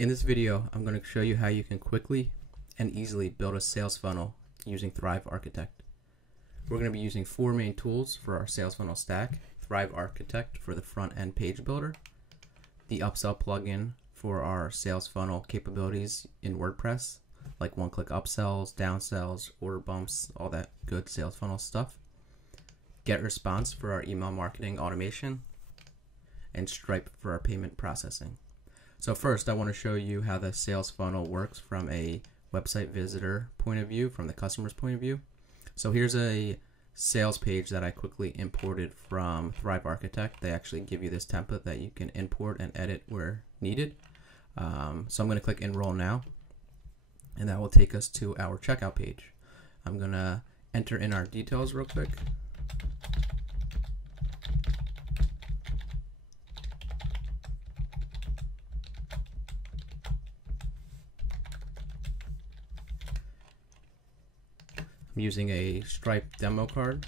In this video, I'm going to show you how you can quickly and easily build a sales funnel using Thrive Architect. We're going to be using four main tools for our sales funnel stack: Thrive Architect for the front end page builder, the upsell plugin for our sales funnel capabilities in WordPress, like one-click upsells, downsells, order bumps, all that good sales funnel stuff, GetResponse for our email marketing automation, and Stripe for our payment processing. So first, I want to show you how the sales funnel works from a website visitor point of view, from the customer's point of view. So here's a sales page that I quickly imported from Thrive Architect. They actually give you this template that you can import and edit where needed. So I'm going to click Enroll Now, and that will take us to our checkout page. I'm going to enter in our details real quick. I'm using a Stripe demo card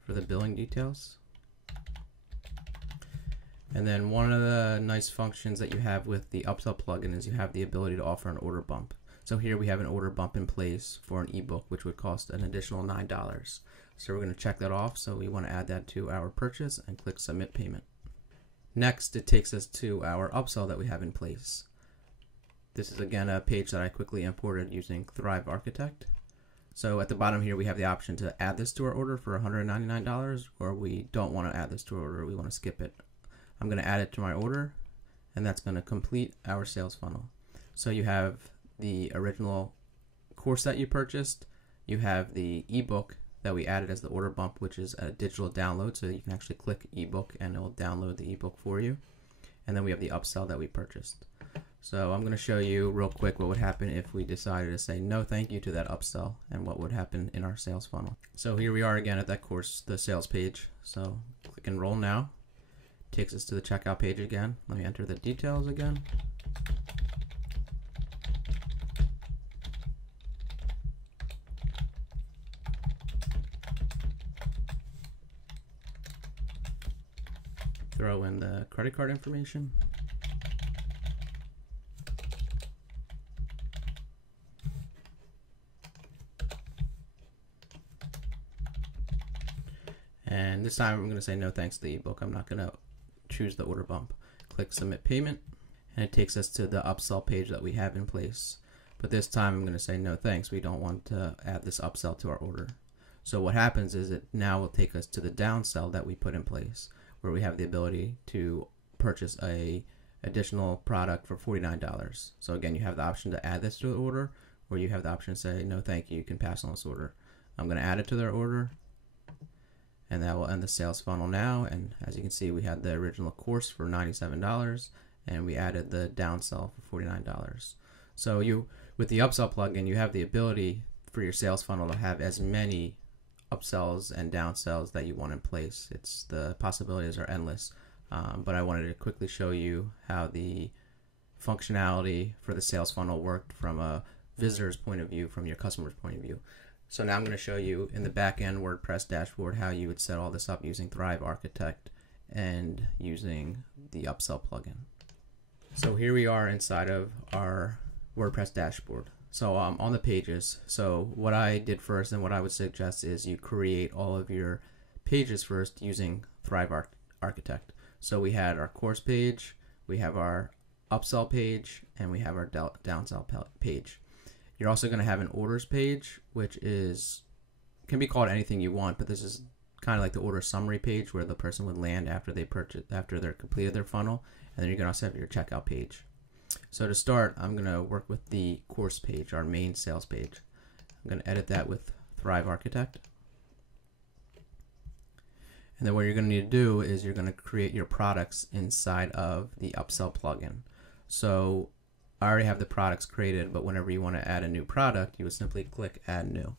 for the billing details. And then one of the nice functions that you have with the upsell plugin is you have the ability to offer an order bump. So here we have an order bump in place for an ebook, which would cost an additional $9. So we're going to check that off. So we want to add that to our purchase and click Submit Payment. Next, it takes us to our upsell that we have in place. This is again a page that I quickly imported using Thrive Architect. So at the bottom here, we have the option to add this to our order for $199, or we don't want to add this to our order, we want to skip it. I'm going to add it to my order, and that's going to complete our sales funnel. So you have the original course that you purchased, you have the ebook that we added as the order bump, which is a digital download, so you can actually click ebook and it will download the ebook for you. And then we have the upsell that we purchased. So I'm going to show you real quick what would happen if we decided to say no thank you to that upsell, and what would happen in our sales funnel. So here we are again at that course, the sales page. So click Enroll Now. Takes us to the checkout page again. Let me enter the details again. Throw in the credit card information. And this time I'm going to say no thanks to the ebook. I'm not going to choose the order bump. Click Submit Payment, and it takes us to the upsell page that we have in place. But this time I'm going to say no thanks. We don't want to add this upsell to our order. So what happens is it now will take us to the downsell that we put in place, where we have the ability to purchase a additional product for $49. So again, you have the option to add this to the order, or you have the option to say no thank you, you can pass on this order. I'm going to add it to their order, and that will end the sales funnel now. And as you can see, we had the original course for $97, and we added the downsell for $49. So with the upsell plugin, you have the ability for your sales funnel to have as many upsells and downsells that you want in place. The possibilities are endless. But I wanted to quickly show you how the functionality for the sales funnel worked from a visitor's point of view, from your customer's point of view. So now I'm going to show you in the back-end WordPress dashboard how you would set all this up using Thrive Architect and using the upsell plugin. So here we are inside of our WordPress dashboard. So on the pages, so what I did first and what I would suggest is you create all of your pages first using Thrive Architect. So we had our course page, we have our upsell page, and we have our downsell page. You're also going to have an orders page, which can be called anything you want, but this is kind of like the order summary page where the person would land after they're completed their funnel. And then you're going to also have your checkout page. So to start, I'm going to work with the course page, our main sales page. I'm going to edit that with Thrive Architect. And then what you're going to need to do is you're going to create your products inside of the upsell plugin. So I already have the products created, but whenever you want to add a new product, you would simply click Add New.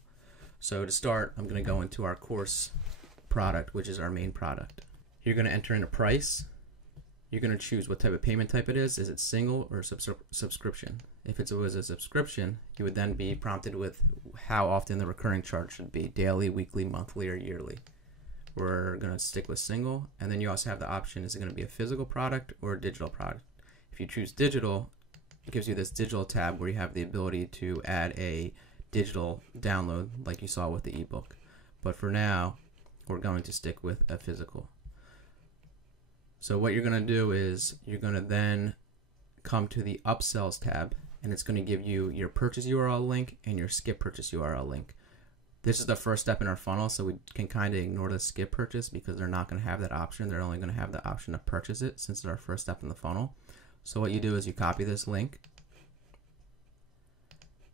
So to start, I'm going to go into our course product, which is our main product. You're going to enter in a price. You're going to choose what type of payment type it is. Is it single or subscription? If it was a subscription, you would then be prompted with how often the recurring charge should be: daily, weekly, monthly, or yearly. We're going to stick with single, and then you also have the option: is it going to be a physical product or a digital product? If you choose digital, it gives you this digital tab where you have the ability to add a digital download like you saw with the ebook. But for now, we're going to stick with a physical. So what you're going to do is you're going to then come to the upsells tab, and it's going to give you your purchase URL link and your skip purchase URL link. This is the first step in our funnel, so we can kind of ignore the skip purchase because they're not going to have that option. They're only going to have the option to purchase it since it's our first step in the funnel. So what you do is you copy this link,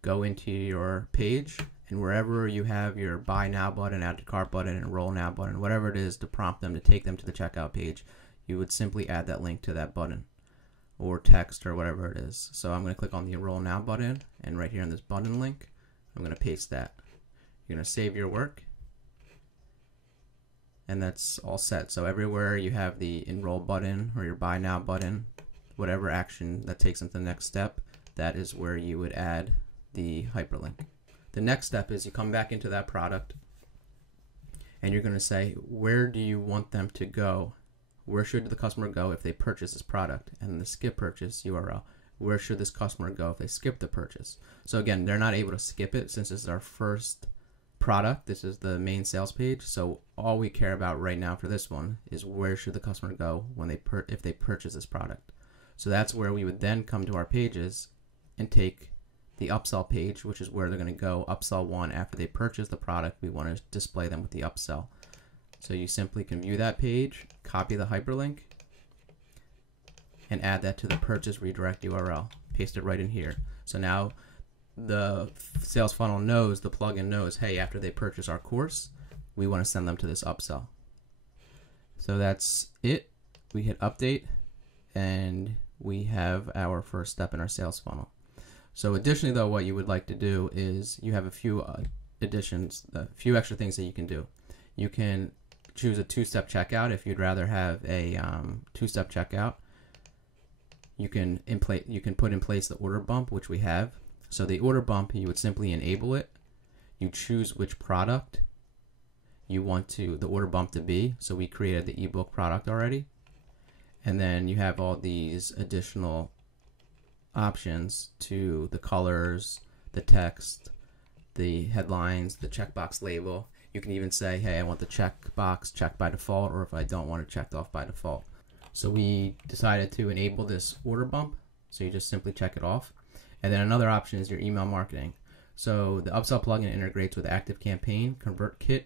go into your page, and wherever you have your buy now button, add to cart button, enroll now button, whatever it is to prompt them to take them to the checkout page, you would simply add that link to that button or text or whatever it is. So I'm going to click on the enroll now button, and right here in this button link, I'm going to paste that. You're going to save your work, and that's all set. So everywhere you have the enroll button or your buy now button, whatever action that takes them to the next step, that is where you would add the hyperlink. The next step is you come back into that product, and you're going to say, where do you want them to go? Where should the customer go if they purchase this product? And the skip purchase URL, where should this customer go if they skip the purchase? So again, they're not able to skip it since this is our first product. This is the main sales page. So all we care about right now for this one is where should the customer go when if they purchase this product. So that's where we would then come to our pages and take the upsell page, which is where they're going to go upsell one. After they purchase the product, we want to display them with the upsell. So you simply can view that page, copy the hyperlink, and add that to the purchase redirect URL. Paste it right in here. So now the sales funnel knows, the plugin knows, hey, after they purchase our course, we want to send them to this upsell. So that's it. We hit update, and we have our first step in our sales funnel. So additionally though, what you would like to do is you have a few additions, a few extra things that you can do. You can choose a two-step checkout if you'd rather have a two-step checkout. You can put in place the order bump, which we have. So the order bump, you would simply enable it. You choose which product you want the order bump to be. So we created the ebook product already. And then you have all these additional options to the colors, the text, the headlines, the checkbox label. You can even say, hey, I want the checkbox checked by default, or if I don't want it checked off by default. So we decided to enable this order bump. So you just simply check it off. And then another option is your email marketing. So the upsell plugin integrates with ActiveCampaign, ConvertKit,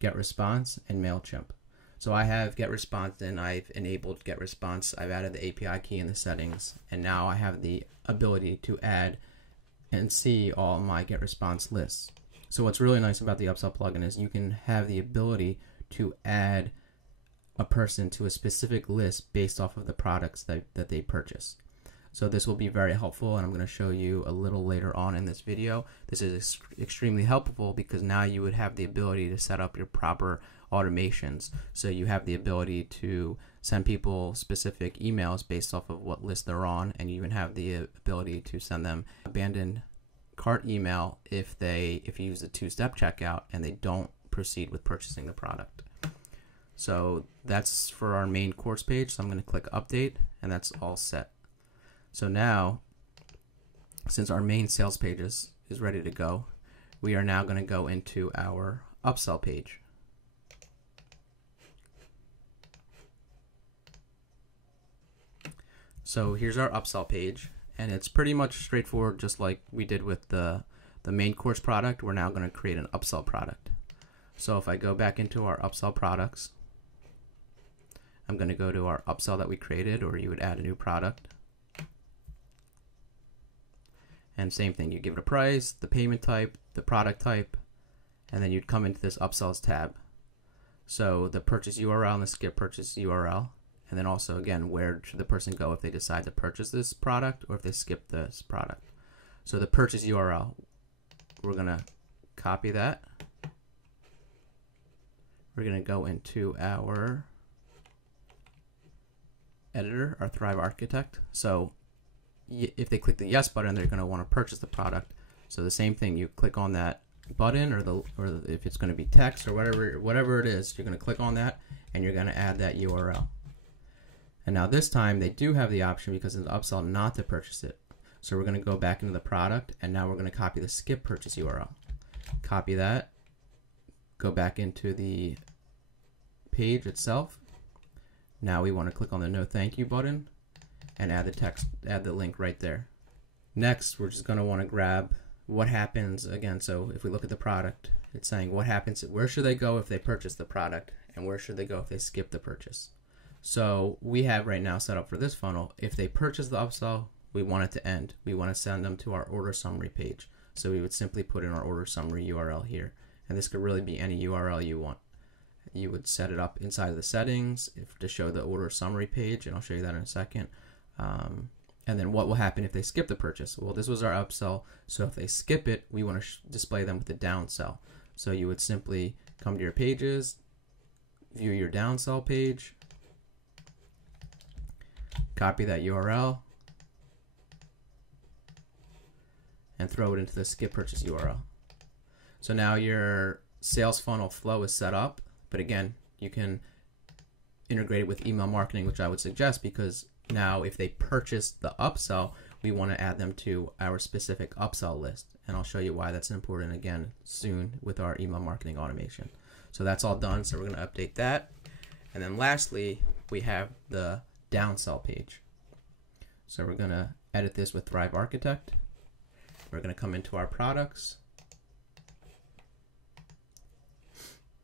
GetResponse, and MailChimp. So I have GetResponse and I've enabled GetResponse. I've added the API key in the settings, and now I have the ability to add and see all my GetResponse lists. So what's really nice about the upsell plugin is you can have the ability to add a person to a specific list based off of the products that they purchase. So this will be very helpful, and I'm going to show you a little later on in this video. This is extremely helpful because now you would have the ability to set up your proper automations. So you have the ability to send people specific emails based off of what list they're on, and you even have the ability to send them abandoned cart email if you use a two-step checkout and they don't proceed with purchasing the product. So that's for our main course page. So I'm going to click update, and that's all set. So now, since our main sales page is ready to go, we are now going to go into our upsell page. So here's our upsell page, and it's pretty much straightforward, just like we did with the main course product. We're now going to create an upsell product. So if I go back into our upsell products, I'm going to go to our upsell that we created, or you would add a new product. And same thing, you give it a price, the payment type, the product type, and then you'd come into this upsells tab. So the purchase URL and the skip purchase URL, and then also again, where should the person go if they decide to purchase this product or if they skip this product. So the purchase URL, we're going to copy that. We're going to go into our editor, our Thrive Architect. So if they click the yes button, they're going to want to purchase the product. So the same thing, you click on that button, or if it's going to be text or whatever it is, you're going to click on that and you're going to add that URL. And now this time they do have the option, because of the upsell, not to purchase it. So we're going to go back into the product, and now we're going to copy the skip purchase URL. Copy that, go back into the page itself. Now we want to click on the no thank you button and add the text, add the link right there. Next, we're just going to want to grab what happens again. So if we look at the product, it's saying what happens, where should they go if they purchase the product, and where should they go if they skip the purchase. So we have right now set up for this funnel, if they purchase the upsell, we want it to end. We want to send them to our order summary page. So we would simply put in our order summary URL here. And this could really be any URL you want. You would set it up inside of the settings to show the order summary page, and I'll show you that in a second. And then what will happen if they skip the purchase? Well, this was our upsell, so if they skip it, we want to display them with the downsell. So you would simply come to your pages, view your downsell page, copy that URL, and throw it into the skip purchase URL. So now your sales funnel flow is set up, but again, you can integrate it with email marketing, which I would suggest, because now if they purchase the upsell, we want to add them to our specific upsell list. And I'll show you why that's important again soon with our email marketing automation. So that's all done, so we're going to update that. And then lastly, we have the downsell page. So we're going to edit this with Thrive Architect. We're going to come into our products.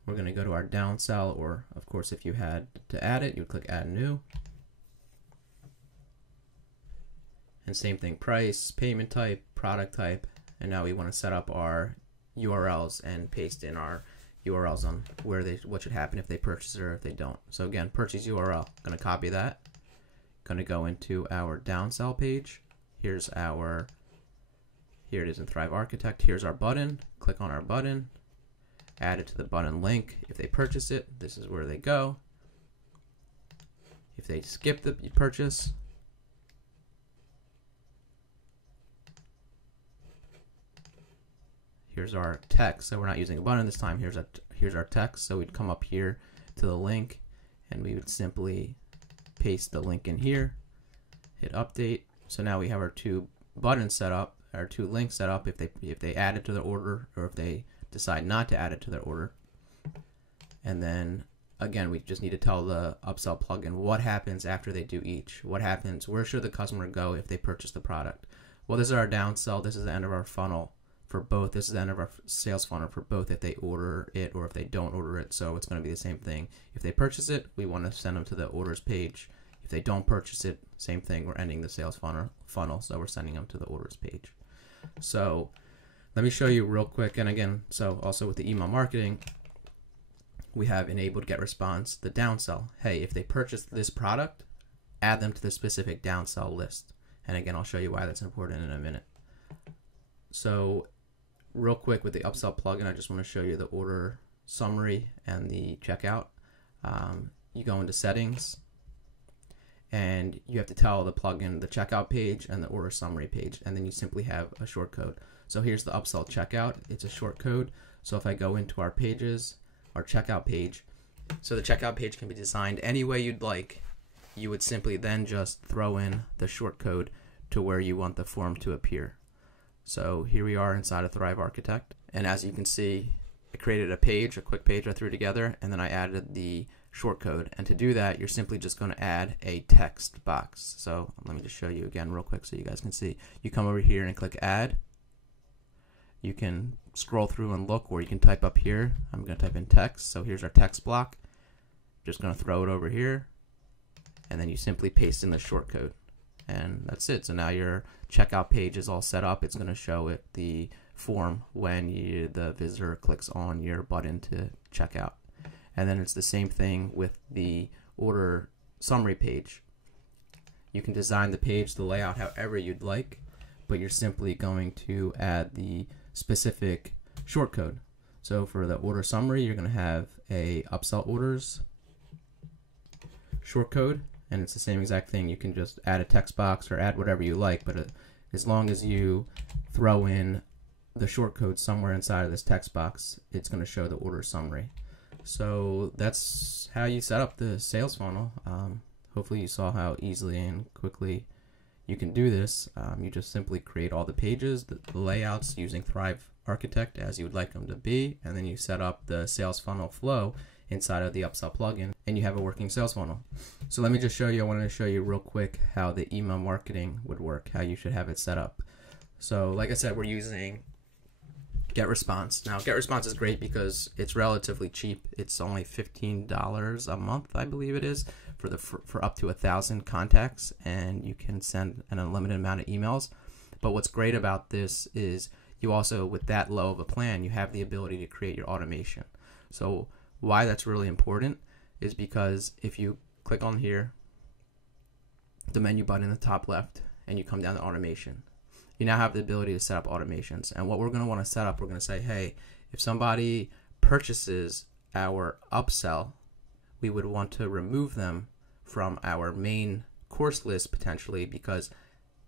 We're going to go to our downsell, or of course if you had to add it, you would click add new. And same thing, price, payment type, product type, and now we want to set up our URLs and paste in our URLs on what should happen if they purchase it or if they don't. So again, purchase URL, going to copy that, going to go into our downsell page. Here it is in Thrive Architect. Here's our button. Click on our button, add it to the button link. If they purchase it, this is where they go. If they skip the purchase, here's our text. So we're not using a button this time. Here's our text. So we'd come up here to the link, and we would simply paste the link in here, hit update. So now we have our two buttons set up, our two links set up if they add it to their order, or if they decide not to add it to their order. And then again, we just need to tell the upsell plugin what happens after they do each. What happens, where should the customer go if they purchase the product? Well, this is our downsell. This is the end of our funnel for both. This is the end of our sales funnel for both if they order it or if they don't order it. So it's going to be the same thing. If they purchase it, we want to send them to the orders page. If they don't purchase it, same thing. We're ending the sales funnel, so we're sending them to the orders page. So let me show you real quick. And again, so also with the email marketing, we have enabled get response, the downsell. Hey, if they purchase this product, add them to the specific downsell list. And again, I'll show you why that's important in a minute. So real quick with the upsell plugin, I just want to show you the order summary and the checkout. You go into settings, and you have to tell the plugin the checkout page and the order summary page, and then you simply have a short code. So here's the upsell checkout. It's a short code. So if I go into our pages, our checkout page, so the checkout page can be designed any way you'd like. You would simply then just throw in the short code to where you want the form to appear. So here we are inside of Thrive Architect, and as you can see, I created a page, a quick page I threw together, and then I added the short code. And to do that, you're simply just going to add a text box. So let me just show you again real quick so you guys can see. You come over here and click add. You can scroll through and look, or you can type up here. I'm going to type in text. So here's our text block. Just going to throw it over here, and then you simply paste in the short code. And that's it. So now your checkout page is all set up. It's going to show it the form when the visitor clicks on your button to check out. And then it's the same thing with the order summary page. You can design the page, the layout however you'd like, but you're simply going to add the specific short code. So for the order summary, you're going to have a upsell orders short code, and it's the same exact thing. You can just add a text box or add whatever you like, but as long as you throw in the short code somewhere inside of this text box, it's going to show the order summary. So that's how you set up the sales funnel. Hopefully you saw how easily and quickly you can do this. You just simply create all the pages, the layouts using Thrive Architect as you would like them to be, and then you set up the sales funnel flow inside of the upsell plugin, and you have a working sales funnel. So let me just show you, I wanted to show you real quick how the email marketing would work, how you should have it set up. So like I said, we're using GetResponse. Now GetResponse is great because it's relatively cheap. It's only $15 a month, I believe it is, for up to 1,000 contacts, and you can send an unlimited amount of emails. But what's great about this is you also, with that low of a plan, you have the ability to create your automation. So why that's really important is because if you click on here, the menu button in the top left, and you come down to automation, you now have the ability to set up automations. And what we're going to want to set up, we're going to say, hey, if somebody purchases our upsell, we would want to remove them from our main course list potentially, because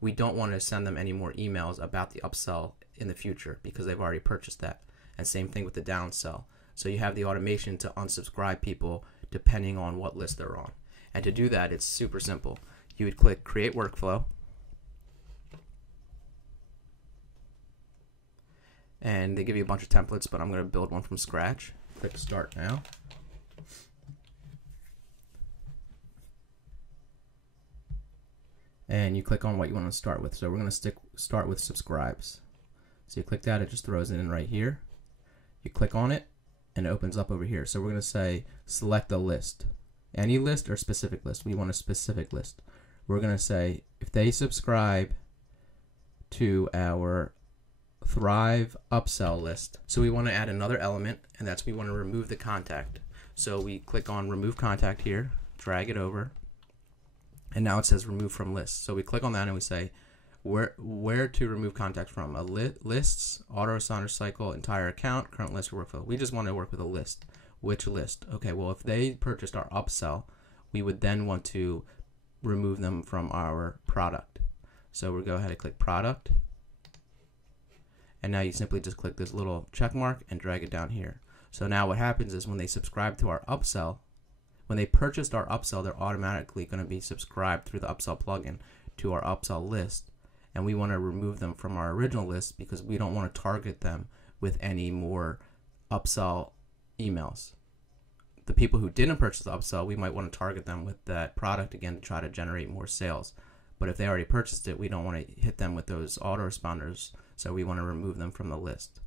we don't want to send them any more emails about the upsell in the future because they've already purchased that. And same thing with the downsell. So you have the automation to unsubscribe people depending on what list they're on. And to do that, it's super simple. You would click Create Workflow, and they give you a bunch of templates, but I'm going to build one from scratch. Click Start Now. And you click on what you want to start with. So we're going to start with subscribes. So you click that, it just throws it in right here. You click on it, and it opens up over here. So we're going to say select a list. Any list or specific list. We want a specific list. We're going to say if they subscribe to our Thrive upsell list. So we want to add another element, and that's we want to remove the contact. So we click on remove contact here, drag it over, and now it says remove from list. So we click on that and we say where to remove contact from. Lists, autoresponder cycle, entire account, current list, or workflow. We just want to work with a list. Which list? Okay, well, if they purchased our upsell, we would then want to remove them from our product. So we'll go ahead and click product. And now you simply just click this little check mark and drag it down here. So now what happens is when they subscribe to our upsell, when they purchased our upsell, they're automatically going to be subscribed through the upsell plugin to our upsell list. And we want to remove them from our original list because we don't want to target them with any more upsell emails. The people who didn't purchase the upsell, we might want to target them with that product again to try to generate more sales. But if they already purchased it, we don't want to hit them with those autoresponders, so we want to remove them from the list.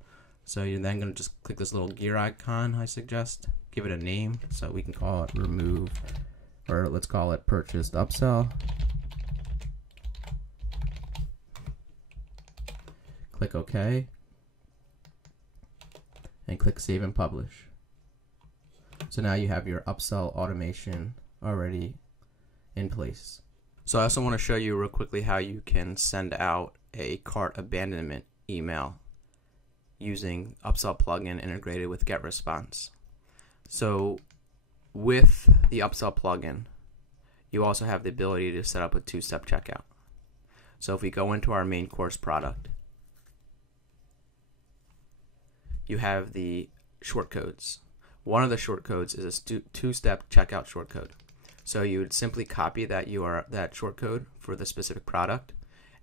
So you're then going to just click this little gear icon, I suggest. Give it a name, so we can call it remove, or let's call it purchased upsell. Click OK, and click Save and Publish. So now you have your upsell automation already in place. So I also want to show you real quickly how you can send out a cart abandonment email using upsell plugin integrated with GetResponse. So with the upsell plugin, you also have the ability to set up a two-step checkout. So if we go into our main course product, you have the shortcodes. One of the shortcodes is a two-step checkout shortcode. So you would simply copy that shortcode for the specific product,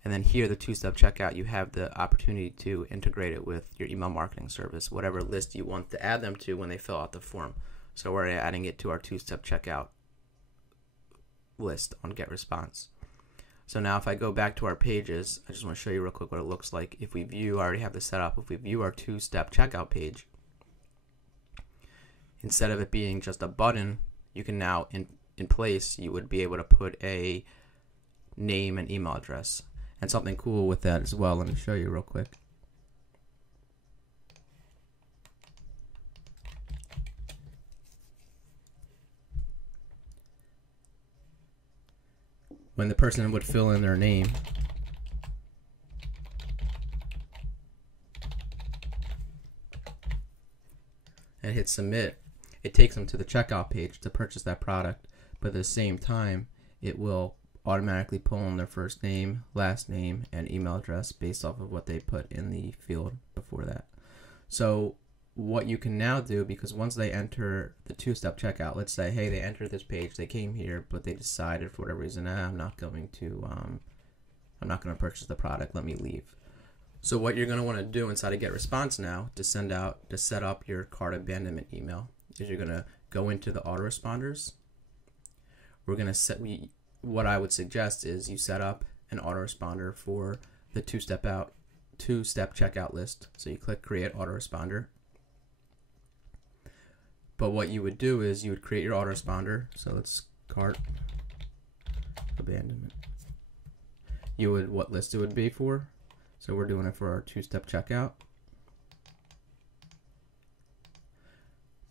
and then here, the two-step checkout, you have the opportunity to integrate it with your email marketing service, whatever list you want to add them to when they fill out the form. So we're adding it to our two-step checkout list on GetResponse. So now if I go back to our pages, I just want to show you real quick what it looks like. If we view, I already have this set up, if we view our two-step checkout page, instead of it being just a button, you can now, in place, you would be able to put a name and email address. And something cool with that as well, let me show you real quick. When the person would fill in their name, and hit submit, it takes them to the checkout page to purchase that product, but at the same time, it will automatically pull in their first name, last name, and email address based off of what they put in the field before that. So what you can now do, because once they enter the two-step checkout, let's say, hey, they entered this page, they came here, but they decided for whatever reason, I'm not going to purchase the product, let me leave. So what you're going to want to do inside of Get Response now to set up your cart abandonment email is you're going to go into the autoresponders. We're going to what I would suggest is you set up an autoresponder for the two-step checkout list. So you click Create Autoresponder. But what you would do is you would create your autoresponder. So let's cart abandonment. What list it would be for. So we're doing it for our two-step checkout.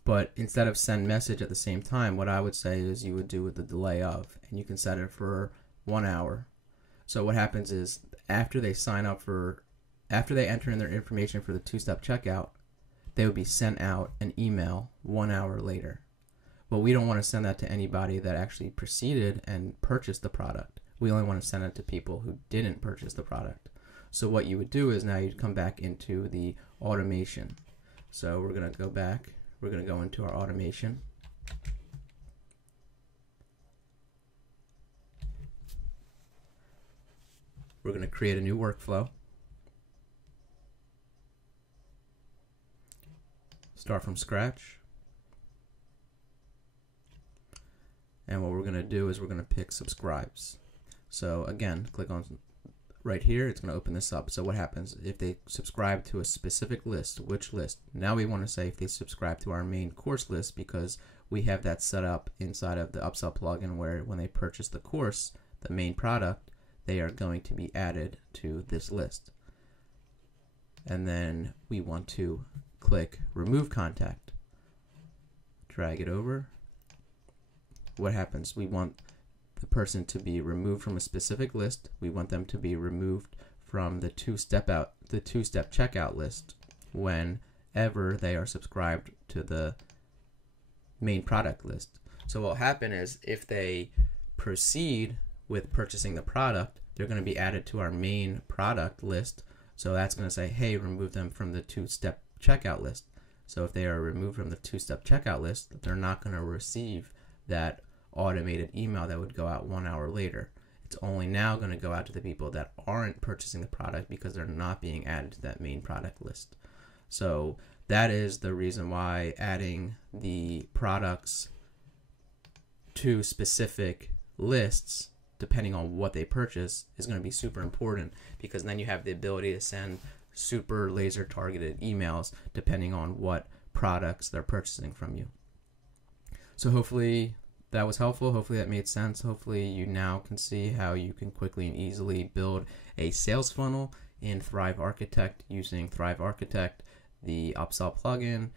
But instead of send message at the same time, what I would say is you would do with the delay of, and you can set it for 1 hour. So what happens is after they enter in their information for the two-step checkout, they would be sent out an email 1 hour later. But we don't want to send that to anybody that actually proceeded and purchased the product. We only want to send it to people who didn't purchase the product. So what you would do is now you'd come back into the automation. So we're going to go back. We're going to go into our automation. We're going to create a new workflow. Start from scratch. And what we're going to do is we're going to pick subscribes. So again, click on right here, it's going to open this up. So what happens if they subscribe to a specific list? Which list? Now we want to say if they subscribe to our main course list, because we have that set up inside of the upsell plugin where when they purchase the course, the main product, they are going to be added to this list. And then we want to click Remove Contact. Drag it over. What happens? We want the person to be removed from a specific list. We want them to be removed from the two-step checkout list whenever they are subscribed to the main product list. So what will happen is if they proceed with purchasing the product, they're going to be added to our main product list. So that's going to say, hey, remove them from the two-step checkout list. So if they are removed from the two-step checkout list, they're not going to receive that automated email that would go out 1 hour later. It's only now going to go out to the people that aren't purchasing the product because they're not being added to that main product list. So that is the reason why adding the products to specific lists depending on what they purchase is going to be super important, because then you have the ability to send super laser targeted emails depending on what products they're purchasing from you. So hopefully that was helpful. Hopefully that made sense. Hopefully you now can see how you can quickly and easily build a sales funnel in Thrive Architect using Thrive Architect, the upsell plugin,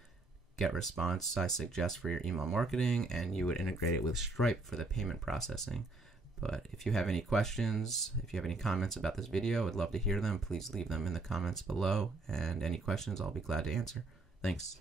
Get Response I suggest for your email marketing, and you would integrate it with Stripe for the payment processing. But if you have any questions, if you have any comments about this video, I'd love to hear them. Please leave them in the comments below, and any questions I'll be glad to answer. Thanks.